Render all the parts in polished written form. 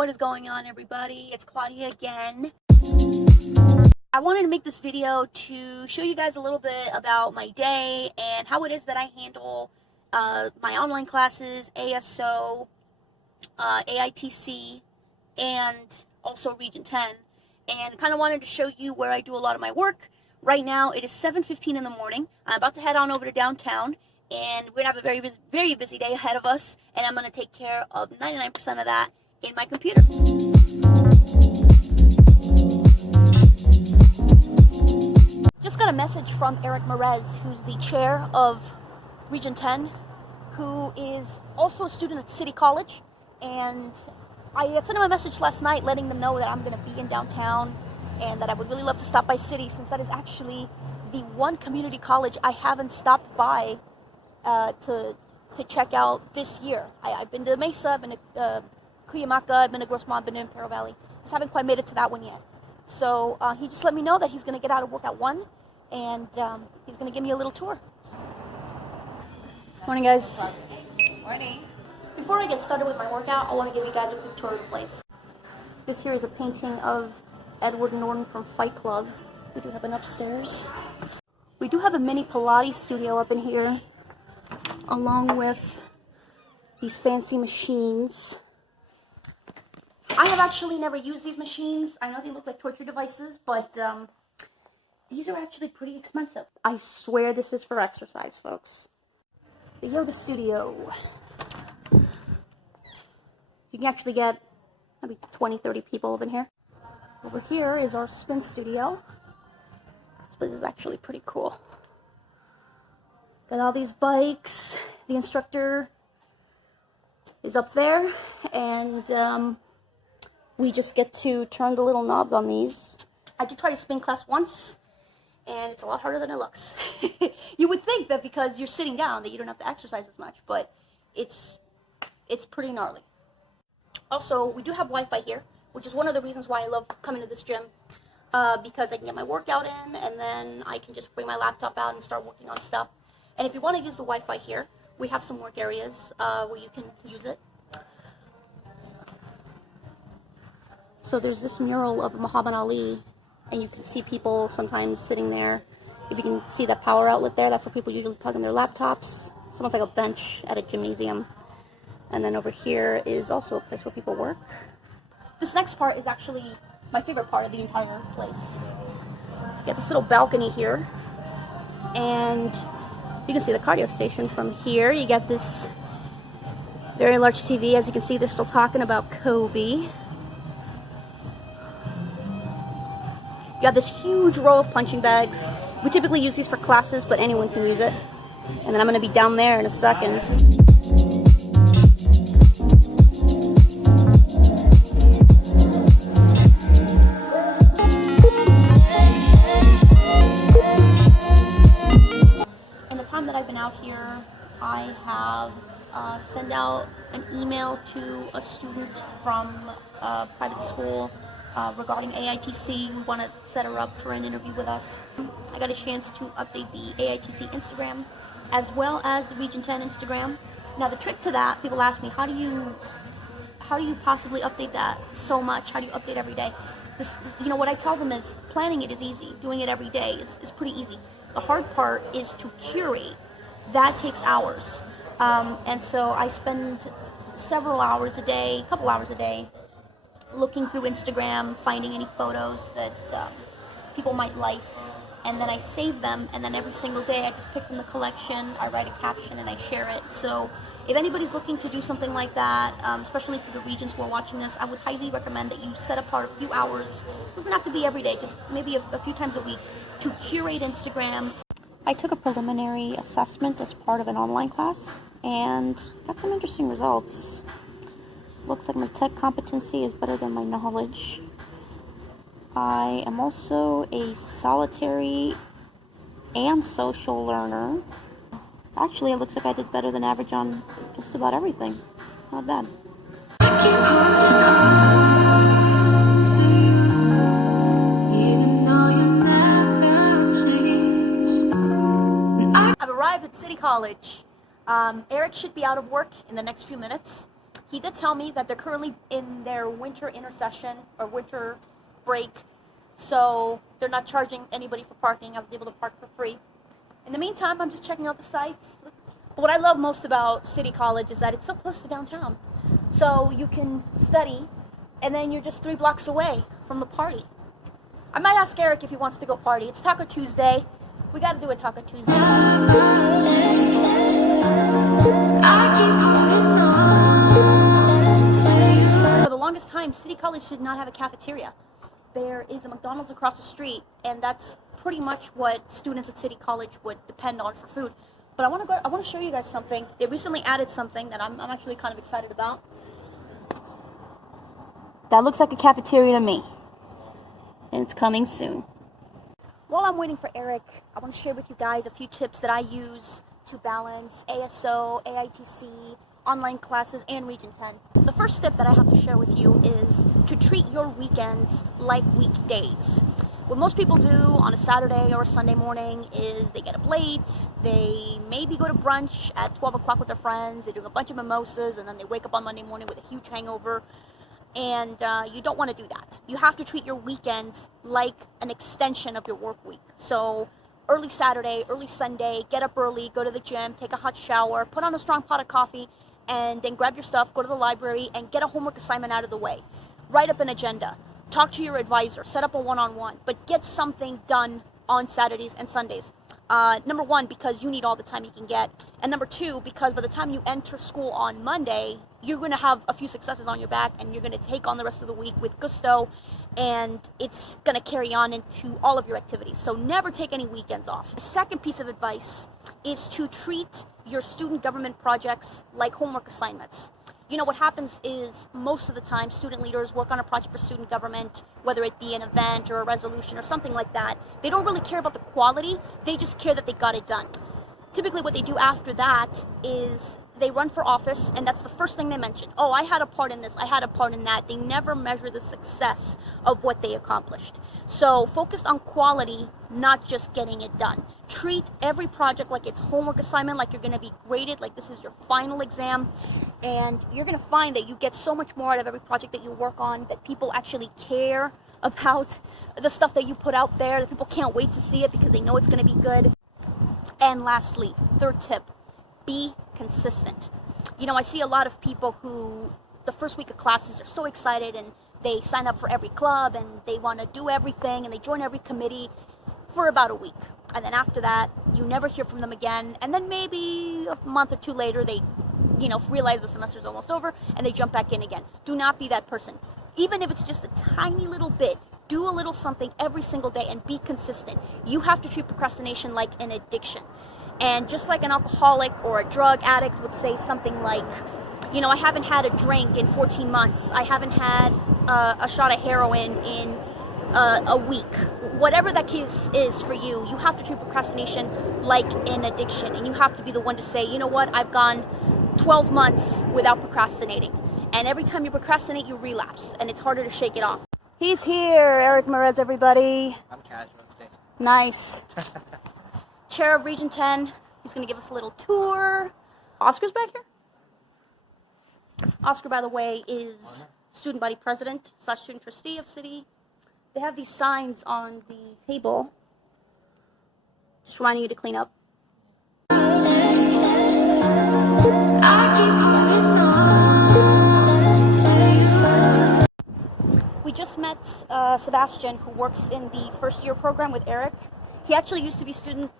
What is going on, everybody? It's Claudia again. I wanted to make this video to show you guys a little bit about my day and how it is that I handle my online classes, ASO, AITC, and also Region 10. And kind of wanted to show you where I do a lot of my work. Right now, it is 7:15 in the morning. I'm about to head on over to downtown, and we're going to have a very busy day ahead of us, and I'm going to take care of 99% of that in my computer. Just got a message from Eric Merez, who's the chair of Region 10, who is also a student at City College, and I sent him a message last night letting them know that I'm going to be in downtown and that I would really love to stop by City, since that is actually the one community college I haven't stopped by to check out this year. I've been to Mesa, I've been to Cuyamaca, I've been to Grossmont, I've been to Imperial Valley. Just haven't quite made it to that one yet. So he just let me know that he's going to get out of work at 1, and he's going to give me a little tour. Morning, guys. Morning. Before I get started with my workout, I want to give you guys a quick tour of the place. This here is a painting of Edward Norton from Fight Club. We do have an upstairs. We do have a mini Pilates studio up in here, along with these fancy machines. I have actually never used these machines. I know they look like torture devices, but these are actually pretty expensive. I swear this is for exercise, folks. The yoga studio. You can actually get maybe 20, 30 people up in here. Over here is our spin studio. This place is actually pretty cool. Got all these bikes. The instructor is up there, and we just get to turn the little knobs on these. I did try to spin class once, and it's a lot harder than it looks. You would think that because you're sitting down that you don't have to exercise as much, but it's pretty gnarly. Also, we do have Wi-Fi here, which is one of the reasons why I love coming to this gym, because I can get my workout in, and then I can just bring my laptop out and start working on stuff. And if you want to use the Wi-Fi here, we have some work areas where you can use it. So there's this mural of Muhammad Ali, and you can see people sometimes sitting there. If you can see that power outlet there, that's where people usually plug in their laptops. It's almost like a bench at a gymnasium. And then over here is also a place where people work. This next part is actually my favorite part of the entire place. You get this little balcony here, and you can see the cardio station from here. You get this very large TV. As you can see, they're still talking about Kobe. You have this huge row of punching bags. We typically use these for classes, but anyone can use it. And then I'm going to be down there in a second. Out here, I have sent out an email to a student from a private school regarding AITC. We want to set her up for an interview with us. I got a chance to update the AITC Instagram as well as the Region 10 Instagram. Now the trick to that, people ask me, how do you possibly update that so much? How do you update every day? What I tell them is planning it is easy. Doing it every day is pretty easy. The hard part is to curate. That takes hours, and so I spend several hours a day, a couple hours a day, looking through Instagram, finding any photos that people might like, and then I save them, and then every single day I just pick from the collection, I write a caption, and I share it. So if anybody's looking to do something like that, especially for the regions who are watching this, I would highly recommend that you set apart a few hours. It doesn't have to be every day, just maybe a few times a week, to curate Instagram. I took a preliminary assessment as part of an online class and got some interesting results. Looks like my tech competency is better than my knowledge. I am also a solitary and social learner. Actually, it looks like I did better than average on just about everything. Not bad. I've arrived at City College. Eric should be out of work in the next few minutes. He did tell me that they're currently in their winter intercession or winter break, so they're not charging anybody for parking. I was able to park for free. In the meantime, I'm just checking out the sites. But what I love most about City College is that it's so close to downtown. So you can study, and then you're just 3 blocks away from the party. I might ask Eric if he wants to go party. It's Taco Tuesday. We got to do a Taco Tuesday. For the longest time, City College did not have a cafeteria. There is a McDonald's across the street, and that's pretty much what students at City College would depend on for food. But I want to show you guys something. They recently added something that I'm actually kind of excited about. That looks like a cafeteria to me. And it's coming soon. While I'm waiting for Eric, I want to share with you guys a few tips that I use to balance ASO, AITC, online classes, and Region 10. The first tip that I have to share with you is to treat your weekends like weekdays. What most people do on a Saturday or a Sunday morning is they get up late, they maybe go to brunch at 12 o'clock with their friends, they do a bunch of mimosas, and then they wake up on Monday morning with a huge hangover. And you don't want to do that. You have to treat your weekends like an extension of your work week. So early Saturday, early Sunday, get up early, go to the gym, take a hot shower, put on a strong pot of coffee, and then grab your stuff, go to the library, and get a homework assignment out of the way. Write up an agenda. Talk to your advisor. Set up a one-on-one. But get something done on Saturdays and Sundays. Number one, because you need all the time you can get. And number two, because by the time you enter school on Monday, you're going to have a few successes on your back, and you're going to take on the rest of the week with gusto, and it's going to carry on into all of your activities. So never take any weekends off. The second piece of advice is to treat your student government projects like homework assignments. You know, what happens is most of the time student leaders work on a project for student government, whether it be an event or a resolution or something like that. They don't really care about the quality, they just care that they got it done. Typically what they do after that is they run for office, and that's the first thing they mention. Oh, I had a part in this, I had a part in that. They never measure the success of what they accomplished. So focus on quality, not just getting it done. Treat every project like it's homework assignment, like you're going to be graded, like this is your final exam. And you're going to find that you get so much more out of every project that you work on, that people actually care about the stuff that you put out there, that people can't wait to see it because they know it's going to be good. And lastly, third tip, be consistent. You know, I see a lot of people who the first week of classes are so excited, and they sign up for every club, and they want to do everything, and they join every committee for about a week. And then after that, you never hear from them again. And then maybe a month or two later, they realize the semester's almost over, and they jump back in again. Do not be that person. Even if it's just a tiny little bit, do a little something every single day and be consistent. You have to treat procrastination like an addiction. And just like an alcoholic or a drug addict would say something like, you know, I haven't had a drink in 14 months. I haven't had a shot of heroin in a week. Whatever that case is for you, you have to treat procrastination like an addiction. And you have to be the one to say, you know what, I've gone 12 months without procrastinating. And every time you procrastinate, you relapse. And it's harder to shake it off. He's here, Eric Merez, everybody. I'm casual today. Nice. Chair of Region 10. He's going to give us a little tour. Oscar's back here. Oscar, by the way, is student body president / student trustee of City. They have these signs on the table just reminding you to clean up. We just met Sebastian, who works in the first year program with Eric. He actually used to be student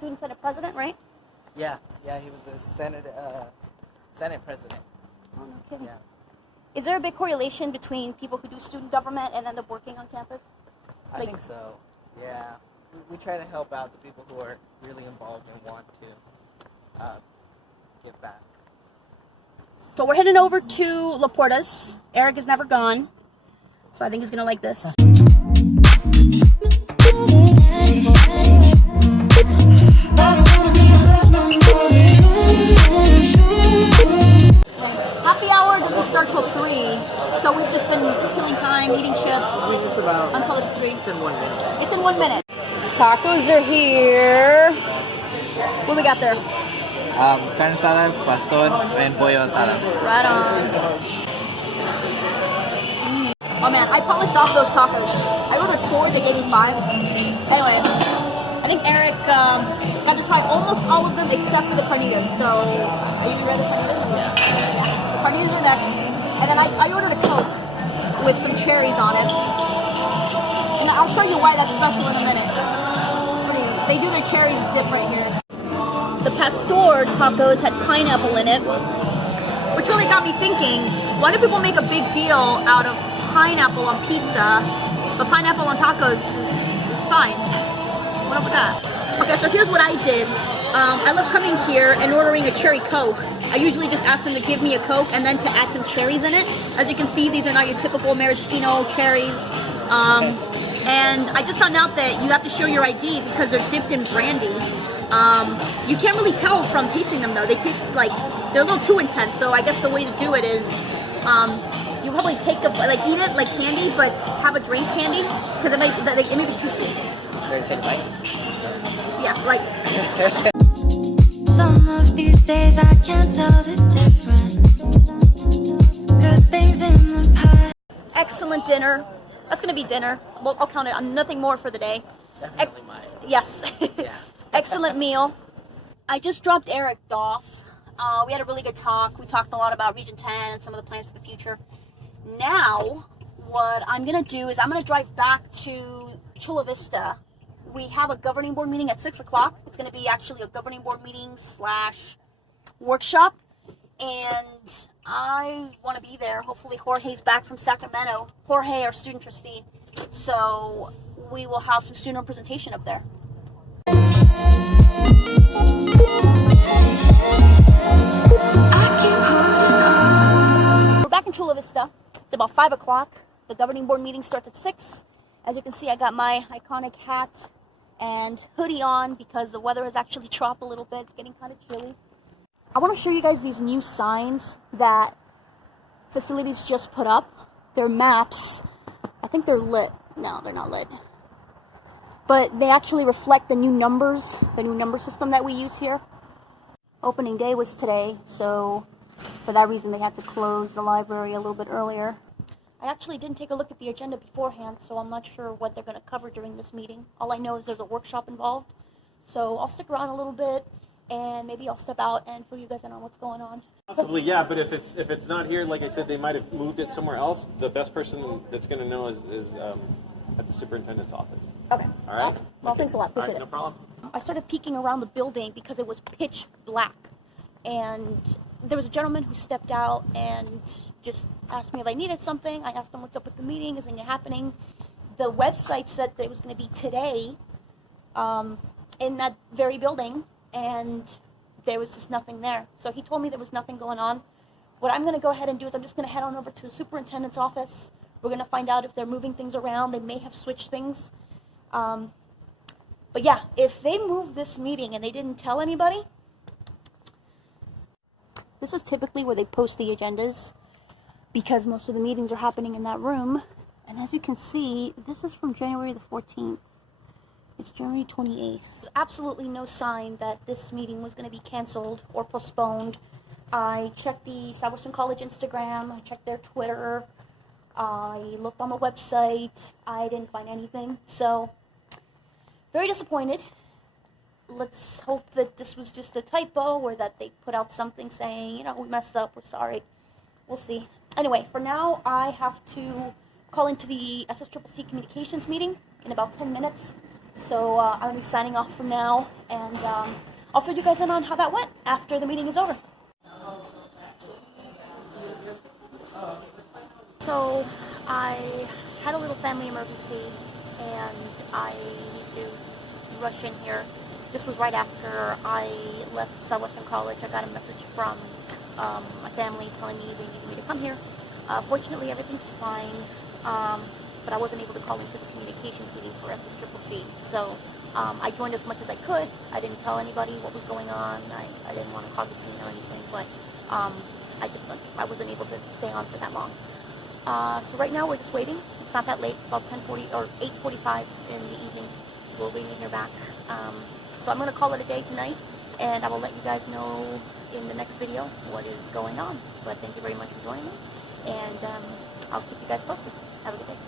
senate president, right? Yeah, he was the senate president. Oh, no kidding. Yeah. Is there a big correlation between people who do student government and end up working on campus? I think so, yeah. We try to help out the people who are really involved and want to give back. So we're heading over to La Porta's. Eric is never gone, so I think he's going to like this. Happy hour doesn't start till 3, so we've just been killing time, eating chips until it's 3. It's in 1 minute. It's in 1 minute. Tacos are here. What do we got there? Carne asada, pastor, and pollo asada. Right on. Oh man, I polished off those tacos. I ordered 4, they gave me 5. Anyway, I think Eric got to try almost all of them except for the carnitas. So, are you ready for carnitas? Yeah. The carnitas are next. And then I ordered a Coke with some cherries on it. And I'll show you why that's special in a minute. They do their cherries different here. The pastor tacos had pineapple in it, which really got me thinking, why do people make a big deal out of pineapple on pizza, but pineapple on tacos is fine? What up with that? Okay, so here's what I did. I love coming here and ordering a cherry Coke. I usually just ask them to give me a Coke and then to add some cherries in it. As you can see, these are not your typical maraschino cherries. And I just found out that you have to show your ID because they're dipped in brandy. You can't really tell from tasting them though. They taste like, they're a little too intense. So I guess the way to do it is, you probably take a, like eat it like candy, but have a drink candy because it may be too sweet. Ready to take a bite? Yeah, like. Some of these days I can't tell the difference. Good things in the past. Excellent dinner. That's gonna be dinner. Well, I'll count it. I'm nothing more for the day. Definitely mine. Yes. Yeah. Excellent meal. I just dropped Eric off. We had a really good talk. We talked a lot about Region 10 and some of the plans for the future. Now, what I'm gonna do is I'm gonna drive back to Chula Vista. We have a governing board meeting at 6 o'clock. It's gonna be actually a governing board meeting / workshop. And I want to be there. Hopefully Jorge's back from Sacramento. Jorge, our student trustee. So we will have some student representation up there. We're back in Chula Vista. It's about 5 o'clock. The governing board meeting starts at 6. As you can see, I got my iconic hat and hoodie on because the weather has actually dropped a little bit. It's getting kind of chilly. I want to show you guys these new signs that facilities just put up. They're maps. I think they're lit. No, they're not lit. But they actually reflect the new numbers, the new number system that we use here. Opening day was today, so for that reason they had to close the library a little bit earlier. I actually didn't take a look at the agenda beforehand, so I'm not sure what they're going to cover during this meeting. All I know is there's a workshop involved, so I'll stick around a little bit. And maybe I'll step out and fill you guys in on what's going on. Possibly, yeah. But if it's not here, like I said, they might have moved it somewhere else. The best person that's going to know is at the superintendent's office. Okay. All right. Awesome. Well, Okay. thanks a lot. Appreciate All right, it. no problem. I started peeking around the building because it was pitch black, and there was a gentleman who stepped out and just asked me if I needed something. I asked him what's up with the meeting. Is anything happening? The website said that it was going to be today, in that very building. And there was just nothing there. So he told me there was nothing going on. What I'm going to go ahead and do is I'm just going to head on over to the superintendent's office. We're going to find out if they're moving things around. They may have switched things. But yeah, if they move this meeting and they didn't tell anybody, this is typically where they post the agendas because most of the meetings are happening in that room. And as you can see, this is from January the 14th. It's January 28th. There's absolutely no sign that this meeting was going to be canceled or postponed. I checked the Southwestern College Instagram. I checked their Twitter. I looked on the website. I didn't find anything. So, very disappointed. Let's hope that this was just a typo or that they put out something saying, you know, we messed up, we're sorry. We'll see. Anyway, for now, I have to call into the SSCCC communications meeting in about 10 minutes. So I'm going to be signing off from now, and I'll fill you guys in on how that went after the meeting is over. So I had a little family emergency, and I need to rush in here. This was right after I left Southwestern College. I got a message from my family telling me they needed me to come here. Fortunately, everything's fine. But I wasn't able to call into the communications meeting for SSCCC. So I joined as much as I could. I didn't tell anybody what was going on. I didn't want to cause a scene or anything, but I wasn't able to stay on for that long. So right now we're just waiting. It's not that late. It's about 10:40 or 8:45 in the evening. So we're waiting to hear back. So I'm going to call it a day tonight, and I will let you guys know in the next video what is going on. But thank you very much for joining me, and I'll keep you guys posted. Have a good day.